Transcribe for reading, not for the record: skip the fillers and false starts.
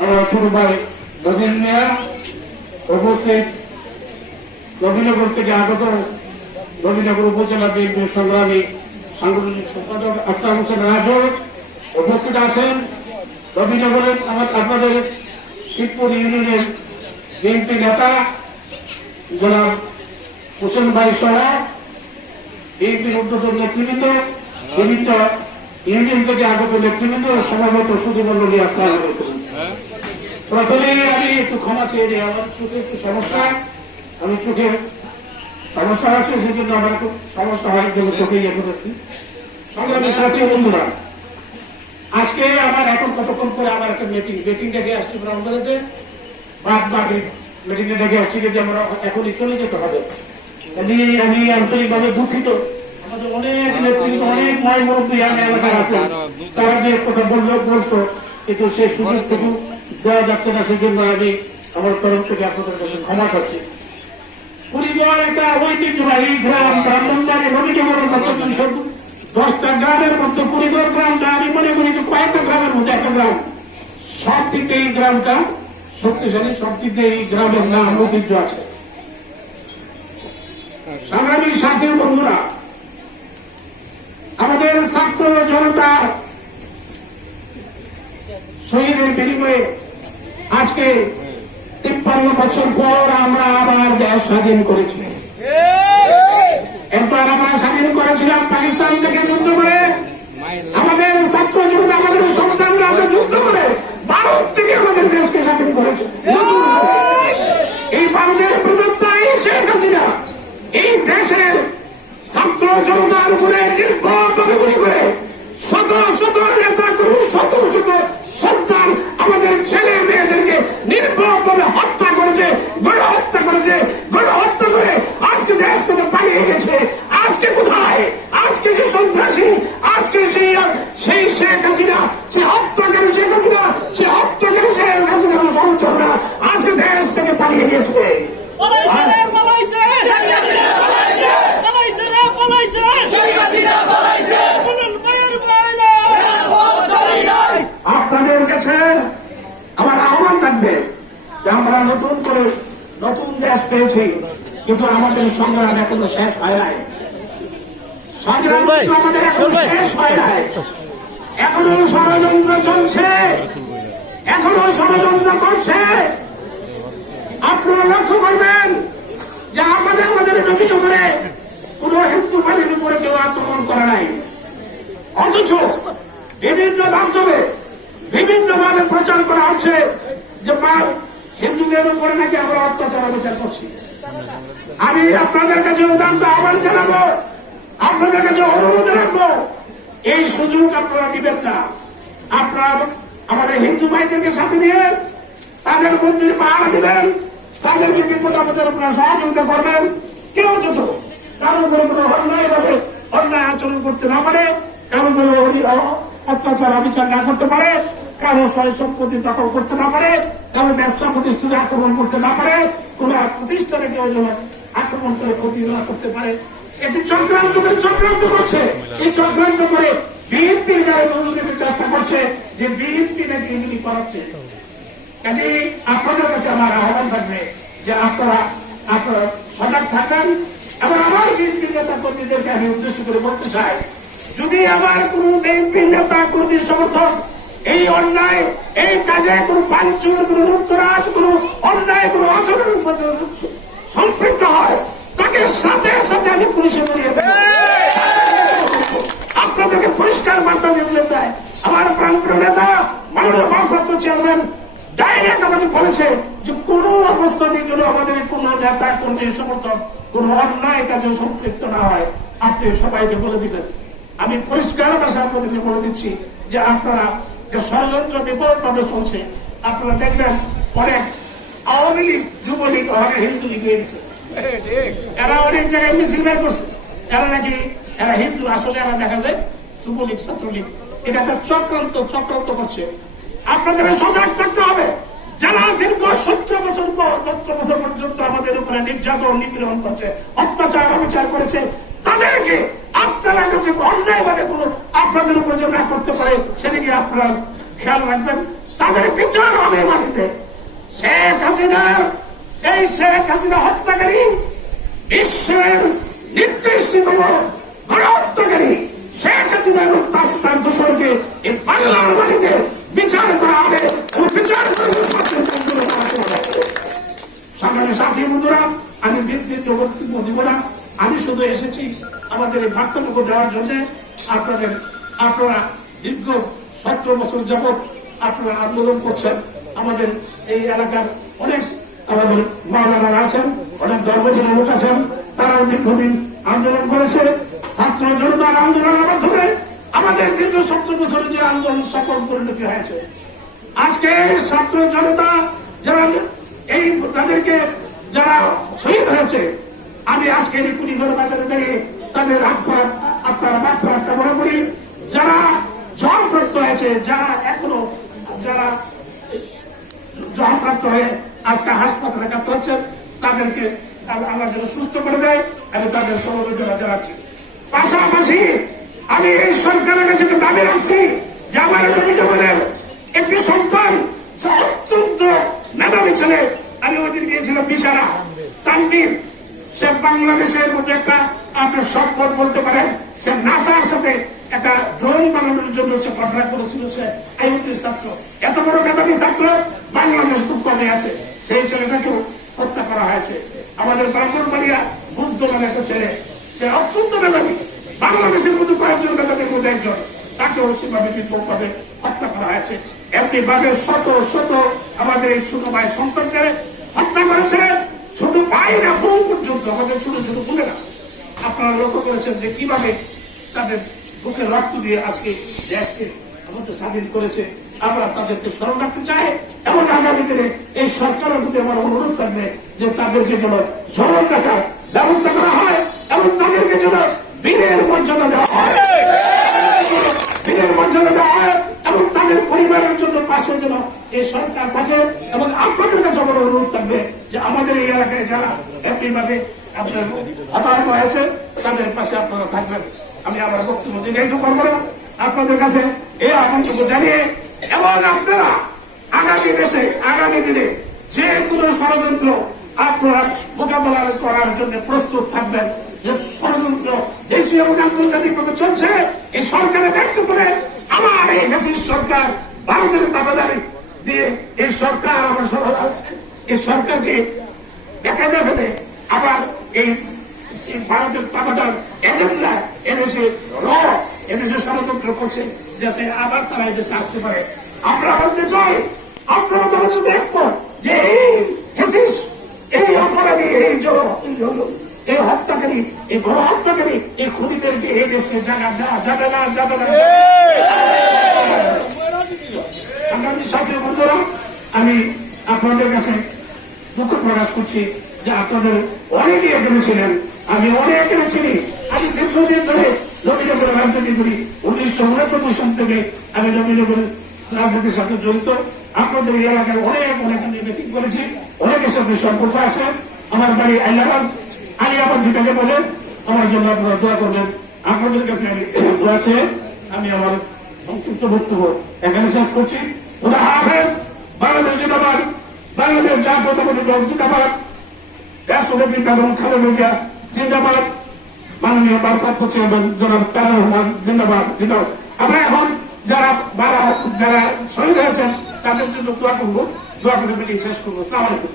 ছোট ভাই নবীন মিয়া উপস্থিত, নবীনগর থেকে আগত নবীনগর উপজেলা বিএনপির সংগ্রামী সাংগঠনিক সম্পাদক আসলাম হোসেন রাজু উপস্থিত আছেন। নবীনগরের আপনাদের শিবপুর ইউনিয়নের বিএনপি নেতা জনাব হোসেন ভাই সহ বিএনপির উদ্যোগের নেতৃবৃন্দ, বিভিন্ন ইউনিয়ন থেকে আগত নেতৃবৃন্দ, সমাগত সুধীমণ্ডলী আসসালামু আলাইকুম। প্রথমে আমি একটু ক্ষমা চেয়ে দিই, আমার চোখে একটু সমস্যা, আমি চোখে সমস্যা আছে, সেই জন্য আমার খুব সমস্যা হয়, জন্য চোখে ইয়ে করেছি। সংগ্রামের সাথে বন্ধুরা, আজকে আমার এখন কতক্ষণ পরে আমার একটা মিটিং ডেকে আসছি ব্রাহ্মণবাড়িতে, বাকি মিটিংয়ে ডেকে আসছি যে আমরা এখনই চলে যেতে হবে। আমি আন্তরিকভাবে দুঃখিত, আমাদের অনেক নেতৃত্ব, অনেক ময় মুরব্বী এলাকায় আছে, তারা যে কথা বলতো, কিন্তু সেই সুযোগটুকু দেওয়া যাচ্ছে না, সেই জন্য আমি আমার তরফ থেকে আপনাদের কাছে ক্ষমা চাচ্ছি। পরিবার একটা ঐতিহ্যবাহী গ্রাম ব্রাহ্মণবাড়ি নবীনগরের মতো 10টা গ্রামের মধ্যে পরিবার গ্রামটা আমি মনে করি যে কয়েকটা গ্রামের মধ্যে একটা গ্রাম, সব দিক দিয়ে এই গ্রামটা শক্তিশালী, সব দিক দিয়ে এই গ্রামের নাম ঐতিহ্য আছে। সংগ্রামী সাথী বন্ধুরা, আমাদের ছাত্র জনতার শহীদের বিনিময়ে আজকে 53 বছর পর আমরা আবার দেশ স্বাধীন করেছি। একবার আমরা স্বাধীন করেছিলাম পাকিস্তান থেকে যুদ্ধ করে, আমাদের ছাত্র জনতা, আমাদের সন্তানরা যুদ্ধ করে ভারত থেকে আমাদের দেশকে স্বাধীন করেছে। এই ভারতের প্রদত্তাই শেখ হাসিনা এই দেশের ছাত্র জনতার উপরে নির্ভরভাবে গুলি করে শত শত নেতা কর্মী, শত শত সন্তান, আমাদের ছেলে মেয়েদেরকে নির্ভরভাবে হত্যা করেছে, গণহত্যা করেছে। গণহত্যা করে আজকে দেশ থেকে পালিয়ে গেছে। আজকে কোথায়? আজকে যে সন্ত্রাসী, আজকে সেই শেখ হাসিনা, সে হত্যাকারী শেখ হাসিনা, সে হত্যাকারী শেখ হাসিনার সহযোগীরা আজকে দেশ থেকে পালিয়ে গেছে। আপনাদের কাছে আমার আহ্বান থাকবে যে আমরা নতুন করে নতুন দেশ পেয়েছি, কিন্তু আমাদের সংগ্রাম এখনো শেষ হয় নাই। সংগ্রাম আমাদের এখনো শেষ হয় নাই, এখনো ষড়যন্ত্র চলছে, এখনো ষড়যন্ত্র করছে। আপনারা লক্ষ্য করবেন যে আমাদের নবীনগরে কোন হিন্দু বাড়ির উপরে কেউ আক্রমণ করে নাই, অথচ বিভিন্ন মাধ্যমে বিভিন্নভাবে প্রচার করা হচ্ছে যে হিন্দুদের উপরে নাকি আমরা অত্যাচার অবিচার করছি। আমি আপনাদের কাছে উদাহরণ আহ্বান জানাবো, আপনাদের কাছে অনুরোধ রাখবো, এই সুযোগ আপনারা দিবেন না। আপনারা আমাদের হিন্দু ভাইদেরকে সাথে দিয়ে তাদের মন্দির পাহারা দিবেন, তাদেরকে বিপদ আপদের আপনারা সহযোগিতা করবেন। কেউ যত কারো উপরে কোনো অন্যায়ভাবে অন্যায় আচরণ করতে না পারে, কারো উপরে অত্যাচার অবিচার না করতে পারে, কারো সয় সম্পত্তি দখল করতে না পারে, কারো ব্যবসা প্রতিষ্ঠানে আক্রমণ করতে না পারে, কোন প্রতিষ্ঠানে কেউ যেন আক্রমণ করে ক্ষতি না করতে পারে, এটি চক্রান্ত করছে। এই চক্রান্ত করে বিএনপির গায়ে দোষ দিতে চেষ্টা করছে যে বিএনপি নাকি এগুলি করাচ্ছে। কাজে আপনাদের কাছে আমার আহ্বান থাকবে যে আপনারা সজাগ থাকবেন। এবং আমার বিএনপি নেতা কর্মীদেরকে আমি উদ্দেশ্য করে বলতে চাই, যদি আমার কোন বিএনপি নেতা কর্মীর সমর্থক এই অন্যায়, এই কাজে কোন ভাঙচুর, কোন লুটতরাজ, কোন অন্যায়, কোন আচরণের মধ্যে সম্পৃক্ত হয়, তাকে সাথে সাথে আমি পুলিশে ধরিয়ে দেব। আপনাদেরকে পরিষ্কার বার্তা দিতে চাই, আমার প্রাণপ্রিয় নেতা মাননীয় ভারপ্রাপ্ত চেয়ারম্যান ডাইরেক্ট আমাকে বলেছে যে কোন অবস্থাতেই যেন আমাদের কোন নেতা কর্মীর সমর্থক কোন অন্যায় কাজে সম্পৃক্ত না হয়, আপনি সবাইকে বলে দিবেন। আমি পরিষ্কার ভাষা আপনাদেরকে বলে দিচ্ছি যে আপনারা যে ষড়যন্ত্র বিপরীতভাবে চলছে, আপনারা দেখবেন অনেক আওয়ামী লীগ, যুবলীগ, অনেক হিন্দু লীগ হয়ে গেছে, এরা অনেক জায়গায় মিছিল বের করছে, এরা হিন্দু, আসলে এরা দেখা যায় যুবলীগ, ছাত্রলীগ। এটা একটা চক্রান্ত করছে। আপনাদের সজাগ থাকতে হবে। যারা দীর্ঘ 17 বছর পর্যন্ত আমাদের উপরে নির্যাতন, নিপীড়ন করছে, অত্যাচার অবিচার করেছে, তাদেরকে আপনারা কাছে অন্যায় ভাবে কোনো আপনাদের উপরে যে না করতে পারে সেদিকে আপনারা খেয়াল রাখবেন। তাদের বিচার হবে মাটিতে। শেখ হাসিনার এই শেখ হাসিনা হত্যাকারী বিশ্বের নির্দিষ্টতম গণহত্যাকারী শেখ হাসিনা এবং তার দোসরকে এই বাংলার মাটিতে বিচার করা হবে এবং বিচার করবে সামনে সাথী বন্ধুরা। আমি বিদ্যুৎ বক্তব্য দিব না, আমি শুধু এসেছি আমাদের এই বার্তাটুকু দেওয়ার জন্য। আপনারা দীর্ঘ 17 বছর যাবৎ আপনারা আন্দোলন করছেন। আমাদের এই এলাকার অনেক আমাদের মাওলানারা আছেন, অনেক ধর্মজীবী লোক আছেন, তারাও দীর্ঘদিন আন্দোলন করেছে। ছাত্র জনতার আন্দোলনের মাধ্যমে আমাদের দীর্ঘ 17 বছরের যে আন্দোলন সফল পরিণতি হয়েছে। আজকে ছাত্র জনতা যারা এই তাদেরকে যারা শহীদ হয়েছে, আমি আজকে এই কুড়িঘর বাজারে দাঁড়িয়ে তাদের আত্মার মাগফিরাত কামনা করি। যারা জলপ্রাপ্ত হয়েছে, যারা এখনো যারা জলপ্রাপ্ত হয়ে আজকে হাসপাতালে কাতরাচ্ছেন, তাদেরকে আল্লাহ যেন সুস্থ করে দেয়, আমি তাদের সমবেদনা জানাচ্ছি। পাশাপাশি আমি এই সরকারের কাছে দাবি রাখছি যে আমার নবীনগরের একটি সন্তান অত্যন্ত মেধাবী ছেলে, আমি ওইদিন গিয়েছিলাম বিশারা তানভীর, সে বাংলাদেশের মধ্যে একটা আপনার সম্পদ বলতে পারেন, সে নাসার সাথে একটা ড্রোন বানানোর জন্য সে কন্ট্রাক্ট করেছিল। সে আইওটির ছাত্র, এত বড় মেধাবী ছাত্র বাংলাদেশ খুব কমে আছে। সেই ছেলেটাকেও হত্যা করা হয়েছে। আমাদের ব্রাহ্মণবাড়িয়া বুদ্ধ নামে একটা ছেলে, সে অত্যন্ত মেধাবী, বাংলাদেশের মধ্যে কয়েকজন মেধাবীর মধ্যে একজন, তাকেও সেভাবে বিপুলভাবে হত্যা করা হয়েছে। এমনি ভাবে শত শত আমাদের এই ছোট ভাই সন্তানদের হত্যা করেছে। শুধু ভাই না, বউ পর্যন্ত, আমাদের ছোট ছোট বোনেরা। আপনারা লক্ষ্য করেছেন যে কিভাবে তাদের বুকে রক্ত দিয়ে আজকে দেশকে আমাদের স্বাধীন করেছে। আমরা তাদেরকে স্মরণ রাখতে চাই এবং আগামী দিনে এই সরকারের প্রতি আমার অনুরোধ থাকবে যে তাদেরকে যেন স্মরণ রাখার ব্যবস্থা করা হয় এবং তাদেরকে যেন বীরের মর্যাদা দেওয়া হয়, বীরের মর্যাদা দেওয়া হয় এবং তাদের পরিবারের জন্য পাশে যেন এই সরকার থাকে। এবং আপনাদের কাছে আমার অনুরোধ থাকবে যে আমাদের এই এলাকায় যারা এমনিভাবে আপনার হতাহত হয়েছে তাদের পাশে আপনারা থাকবেন। আমি আমার বক্তব্য দীর্ঘায়িত করবো না, আপনাদের কাছে এই আহ্বানটুকু জানিয়ে এবং আপনারা আগামী দিনে যে কোনো ষড়যন্ত্র আপনারা মোকাবেলা করার জন্য প্রস্তুত থাকবেন। যে ষড়যন্ত্র দেশীয় এবং আন্তর্জাতিকভাবে চলছে, এই সরকারের ব্যর্থ করে আমার এই ফ্যাসিস্ট সরকার ভারতের তাবেদারি দিয়ে এই সরকারকে বেকায়দা ফেলে আবার এই ভারতের তাবেদার এজেন্ডা এদেশে ষড়যন্ত্র করছে যাতে আবার তারা এদেশে আসতে পারে। আমরা বলতে চাই, আপনারা তো আমাদের দেখবো যে এই অপরাধী, এই হত্যাকারী, এই বড় হত্যাকারী, এই খুনিদেরকে এই দেশে জায়গা দেওয়া যাবে না, যাবে না। সংগ্রামী সাথী বন্ধুরা, আমি আপনাদের কাছে দুঃখ প্রকাশ করছি যে আপনাদের অনেকেই এখানে ছিলেন, আমি অনেকেই চিনি। আমি দীর্ঘদিন ধরে নবীনগরের রাজনীতি করি, 1989 সাল থেকে আমি নবীনগরের রাজনীতির সাথে জড়িত। আপনাদের এই এলাকায় অনেক আমি মিটিং করেছি, অনেকের সাথে সম্পর্ক আছে। আমার বাড়ি আলিয়াবাদ যেটাকে বলে, আমার জন্য আপনারা দোয়া করবেন। আপনাদের কাছে আমি দোয়া চেয়ে আমি আমার সংক্ষিপ্ত বক্তব্য এখানে শেষ করছি। খোদা হাফেজ। বাংলাদেশ জিন্দাবাদ, বাংলাদেশ জাতীয়তাবাদী দল জিন্দাবাদ, দেশনেত্রী বেগম খালেদা জিয়া জিন্দাবাদ, মাননীয় ভারপ্রাপ্ত চেয়ারম্যান জনাব তারেক রহমান জিন্দাবাদ, জিন্দাবাদ। আমরা এখন যারা শহীদ হয়েছেন তাদের জন্য দোয়া করবো, দোয়া করে মিটিং শেষ করবো। আসসালামু আলাইকুম।